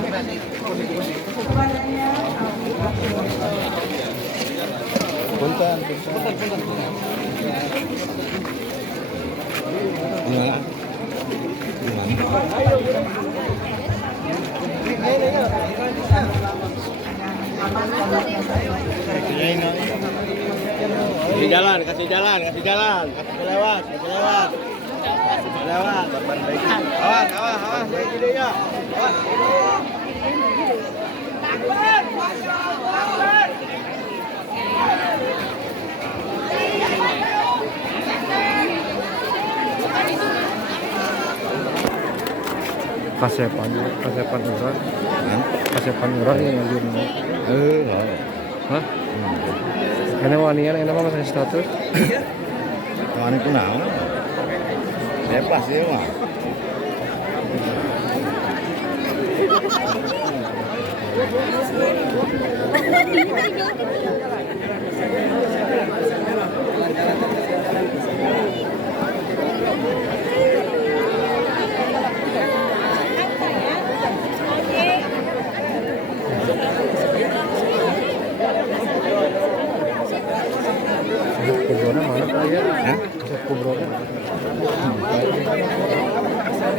Punten, punten. Gimana? Kasih jalan, kasih jalan, kasih jalan, kasih lewat, kasih lewat, kasih lewat. Awas, awas, awas, baik dia ya. Awas. Kasepan urang. Kasepan urang yang ngajun. Hah? Karena wanian enak mah masih status. Wani kunaon? Bebas ya mah. Kubrona mana kaya? Hah? Kubrona.